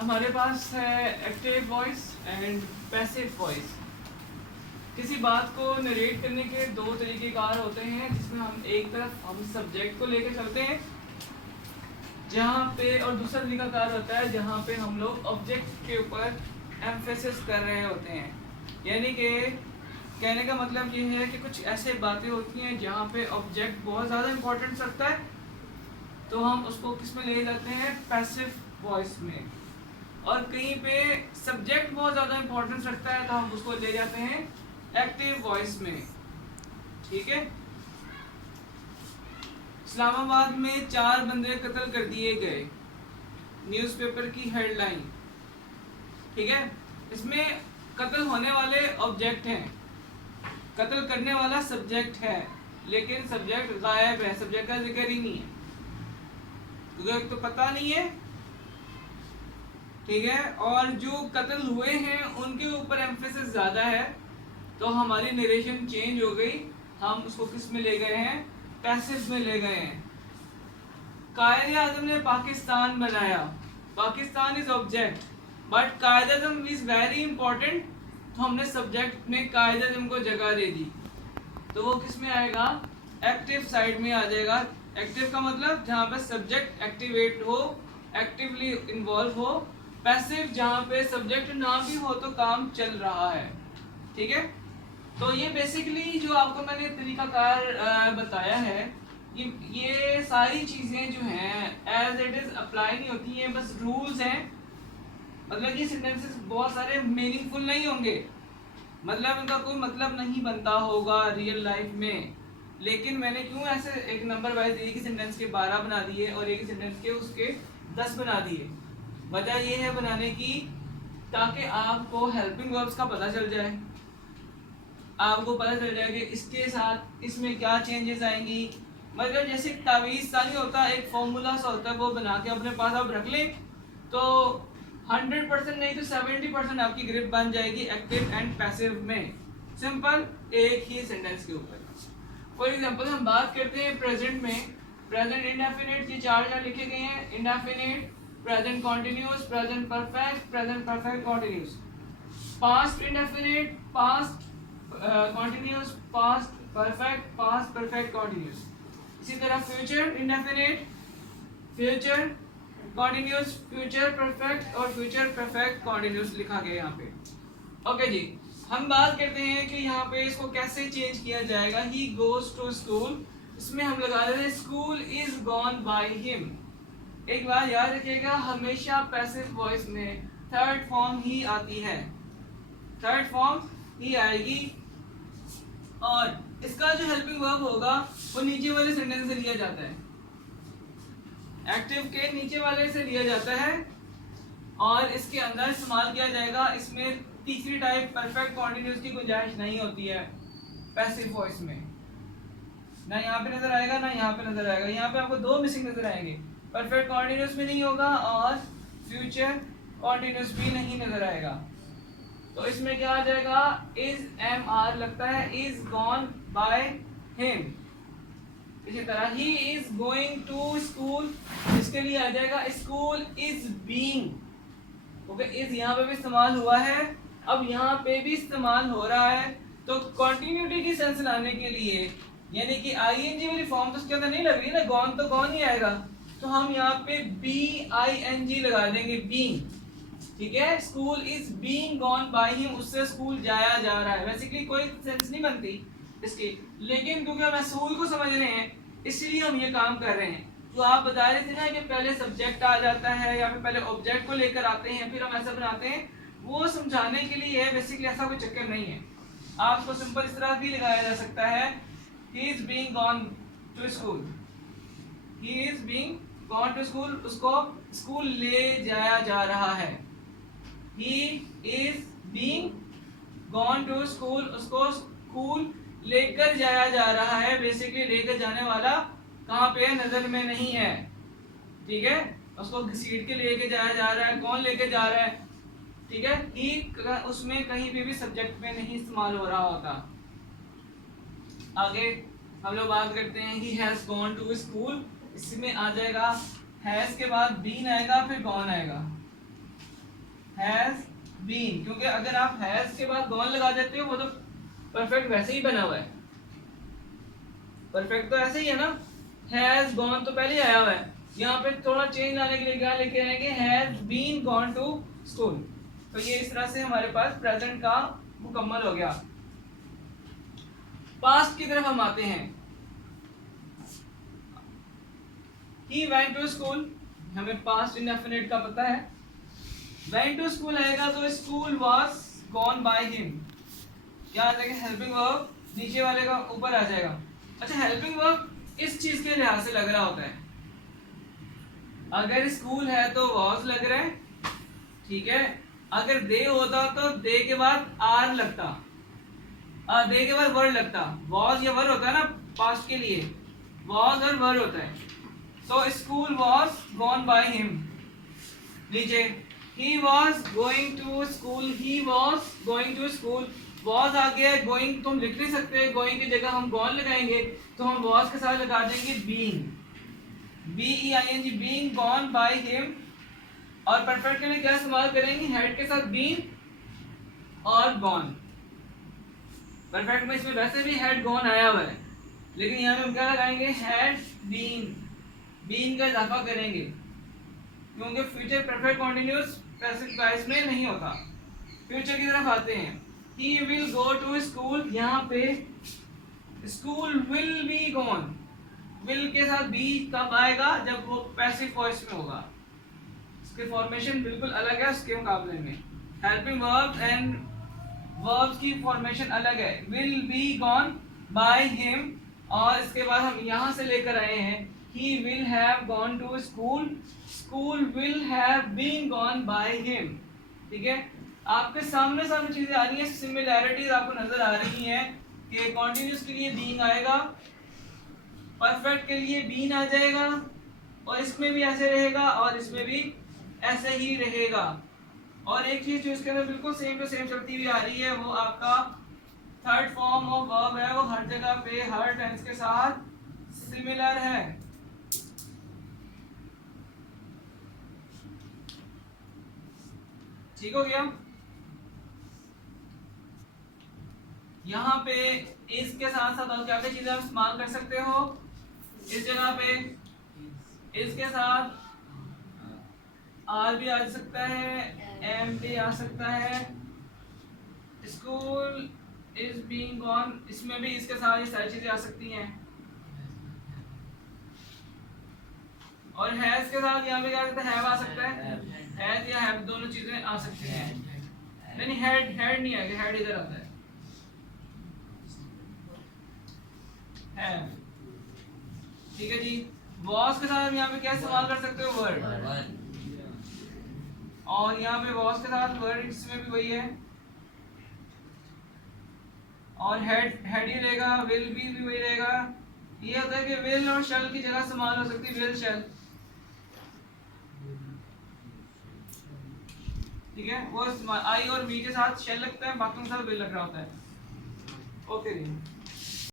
हमारे पास है active voice and passive voice. किसी बात को नरेट करने के दो तरीक़ेकार होते हैं, जिसमें हम एक तरफ हम सब्जेक्ट को लेकर चलते हैं जहाँ पे, और दूसरा तरीक़ाकार होता है जहाँ पे हम लोग ऑब्जेक्ट के ऊपर एम्फेसिस कर रहे होते हैं। यानी कि कहने का मतलब ये है कि कुछ ऐसे बातें होती हैं जहाँ पे ऑब्जेक्ट बहुत ज़्यादा इम्पोर्टेंस रखता है, तो हम उसको किस में ले जाते हैं, पैसिव वॉइस में। और कहीं पे सब्जेक्ट बहुत ज़्यादा इम्पोर्टेंस रखता है तो हम उसको ले जाते हैं एक्टिव वॉइस में। ठीक है। इस्लामाबाद में 4 बंदे कत्ल कर दिए गए, न्यूज़पेपर की हेडलाइन। ठीक है। इसमें कत्ल होने वाले ऑब्जेक्ट हैं, कत्ल करने वाला सब्जेक्ट है, लेकिन सब्जेक्ट गायब है, सब्जेक्ट का जिक्र ही नहीं है क्योंकि तो पता नहीं है। ठीक है। और जो कत्ल हुए हैं उनके ऊपर एम्फेसिस ज़्यादा है, तो हमारी नरेशन चेंज हो गई। हम उसको किस में ले गए हैं, पैसिव में ले गए हैं। कायद आज़म ने पाकिस्तान बनाया, Pakistan is object but Quaid Azam is very important, तो हमने सब्जेक्ट में कायद आज़म को जगह दे दी, तो वो किस में आएगा, एक्टिव साइड में आ जाएगा। एक्टिव का मतलब जहाँ पे सब्जेक्ट एक्टिवेट हो, एक्टिवली इन्वॉल्व हो। पैसिव जहाँ पे सब्जेक्ट ना भी हो तो काम चल रहा है। ठीक है। तो ये बेसिकली जो आपको मैंने तरीकाकार बताया है, ये सारी चीज़ें जो हैं एज इट इज़ अप्लाई नहीं होती हैं, बस रूल्स हैं। मतलब ये सेंटेंसेस बहुत सारे मीनिंगफुल नहीं होंगे, मतलब इनका कोई मतलब नहीं बनता होगा रियल लाइफ में, लेकिन मैंने क्यों ऐसे एक नंबर वाइज एक ही सेंटेंस के 12 बना दिए और एक ही सेंटेंस के उसके 10 बना दिए। वजह ये है बनाने की ताकि आपको हेल्पिंग वर्ब्स का पता चल जाए, आपको पता चल जाए कि इसके साथ इसमें क्या चेंजेस आएंगी। मतलब जैसे तावीज़ सानी होता है, एक फॉर्मूला सा होता है, वो बना के अपने पास आप रख लें तो 100% नहीं तो 70% आपकी ग्रिप बन जाएगी एक्टिव एंड पैसिव में, सिंपल एक ही सेंटेंस के ऊपर। फॉर एग्जांपल हम बात करते हैं प्रेजेंट में, प्रेजेंट इंडेफिनिट के 4 लिखे गए हैं, indefinite, present continuous, present perfect, present perfect continuous, past indefinite, past continuous, past perfect, past perfect continuous. इसी तरह future indefinite, future continuous, future perfect और फ्यूचर परफेक्ट कॉन्टिन्यूस लिखा गया यहाँ पे। ओके जी, हम बात करते हैं कि यहाँ पे इसको कैसे चेंज किया जाएगा। ही गोज टू स्कूल, इसमें हम लगा रहे हैं school is gone by him. एक बात याद रखिएगा, हमेशा पैसिव वॉइस में थर्ड फॉर्म ही आती है, थर्ड फॉर्म ही आएगी। और इसका जो हेल्पिंग वर्ब होगा वो नीचे वाले सेंटेंस से लिया जाता है, एक्टिव के नीचे वाले से लिया जाता है और इसके अंदर इस्तेमाल किया जाएगा। इसमें तीसरी टाइप परफेक्ट कॉन्टिन्यूस की गुंजाइश नहीं होती है पैसिव वॉइस में, ना यहाँ पे नजर आएगा ना यहाँ पे नजर आएगा। यहाँ पे आपको 2 मिसिंग नजर आएंगे, परफेक्ट कॉन्टिन्यूस भी नहीं होगा और फ्यूचर कॉन्टिन्यूस भी नहीं नजर आएगा। तो इसमें क्या आ जाएगा, इज एम आर लगता है, इज गॉन बाय हिम। इसी तरह ही इज गोइंग टू स्कूल, इसके लिए आ जाएगा school is being. Okay, is यहाँ पे भी इस्तेमाल हुआ है, अब यहाँ पे भी इस्तेमाल हो रहा है। तो कंटिन्यूटी की सेंस लाने के लिए, यानी कि आईएनजी वाली फॉर्म तो उसके अंदर नहीं लग रही ना, गॉन तो गॉन ही आएगा, तो हम यहाँ पे BING लगा देंगे, बीइंग। ठीक है, school is being gone by him, उससे स्कूल जाया जा रहा है। बेसिकली कोई सेंस नहीं बनती इसकी, लेकिन क्योंकि हम स्कूल को समझ रहे हैं इसलिए हम ये काम कर रहे हैं। तो आप बता रहे थे ना कि पहले सब्जेक्ट आ जाता है या फिर पहले ऑब्जेक्ट को लेकर आते हैं फिर हम ऐसा बनाते हैं, वो समझाने के लिए है। बेसिकली ऐसा कोई चक्कर नहीं है, आपको सिंपल इस तरह भी लगाया जा सकता है, he is being gone to school, he is being gone to school, उसको स्कूल ले जाया जा रहा है। He is being gone to school, उसको स्कूल लेकर जाया जा रहा है। बेसिकली लेकर जाने वाला कहाँ पे है, नजर में नहीं है। ठीक है, उसको घसीट के लेके जाया जा रहा है, कौन लेके जा रहा है। ठीक है, ही उसमें कहीं भी सब्जेक्ट में नहीं इस्तेमाल हो रहा होता। आगे हम लोग बात करते हैं, he has gone to school, इसमें आ जाएगा हैज के बाद बीन आएगा फिर गॉन आएगा। हैज बीन, क्योंकि अगर आप हैज के बाद गॉन लगा देते हो वो तो परफेक्ट वैसे ही बना हुआ है, परफेक्ट तो ऐसे ही है ना, हैज गॉन तो पहले ही आया हुआ है, यहाँ पे थोड़ा चेंज लाने के लिए क्या लेके आएंगे, has been gone to school. तो ये इस तरह से हमारे पास प्रेजेंट का मुकम्मल हो गया। पास्ट की तरफ हम आते हैं। He went to school, हमें पास्ट इंडेफिनिट का पता है, went to school आएगा तो school was gone by him, क्या आ जाएगा, हेल्पिंग वर्ब नीचे वाले का ऊपर आ जाएगा। अच्छा, हेल्पिंग वर्ब इस चीज के लिहाज से लग रहा होता है, अगर स्कूल है तो was लग रहा है, ठीक है, अगर दे होता तो दे के बाद आर लगता, दे के बाद वर्ड लगता, was या वर्ड होता है ना पास्ट के लिए, was और वर्ड होता है। तो school was gone by him, नीचे he was going to school, he was going to school, was आ गया, going तो हम लिख नहीं सकते, going की जगह हम gone लगाएंगे तो हम was के साथ लगा देंगे being, being, being gone by him, और परफेक्ट के लिए क्या इस्तेमाल करेंगे, had के साथ been और gone। परफेक्ट में इसमें वैसे भी had gone आया हुआ है, लेकिन यहाँ पे हम क्या लगाएंगे, had been, बीन का इजाफा करेंगे, क्योंकि future perfect continuous present voice में नहीं होता। फ्यूचर की तरफ आते हैं, he will go to school, यहाँ पे school will be gone, will के साथ be कब आएगा, जब वो पैसिव वॉइस में होगा, इसके फॉर्मेशन बिल्कुल अलग है उसके मुकाबले में। हेल्पिंग वर्ब एंड वर्ब्स की फॉर्मेशन अलग है, will be gone by him, और इसके बाद हम यहाँ से लेकर आए हैं he will have gone to school, school will have been gone by him। ठीक है, आपके सामने सामने चीजें आ रही हैं, सिमिलैरिटीज आपको नजर आ रही हैं कि कॉन्टिन्यूस के लिए बीइंग आएगा, परफेक्ट के लिए बीन आ जाएगा, और इसमें भी ऐसे रहेगा और इसमें भी ऐसे ही रहेगा। और एक चीज जो इसके अंदर बिल्कुल सेम टू सेम चलती हुई आ रही है, वो आपका थर्ड फॉर्म ऑफ वर्ब है, वो हर जगह पे हर टेंस के साथ सिमिलर है। ठीक हो गया, यहाँ पे इसके साथ साथ और क्या क्या चीजें आप इस्तेमाल कर सकते हो, इस जगह पे इसके साथ आर भी आ सकता है, एम भी आ सकता है, स्कूल इज बीइंग गॉन, इसमें भी इसके साथ ये सारी चीजें आ सकती हैं, और हैज के साथ यहाँ पे क्या आ सकता है, हैव आ सकता है, हैज या हैव दोनों चीजें आ सकती हैं। नहीं, हेड हेड नहीं आएगा, हेड इधर आता है। ठीक है जी, वॉस के साथ यहाँ पे क्या इस्तेमाल कर सकते हो, वर्ड, और यहाँ पे वॉस के साथ वर्ड इसमें भी वही है, और हेड हेड ही रहेगा, विल भी वही रहेगा। ये होता है कि विल और शैल की जगह इस्तेमाल हो सकती है, विल शैल, ठीक है, वो आई और वी के साथ शेल लगता है, बाकी के साथ विल लग रहा होता है। ओके जी।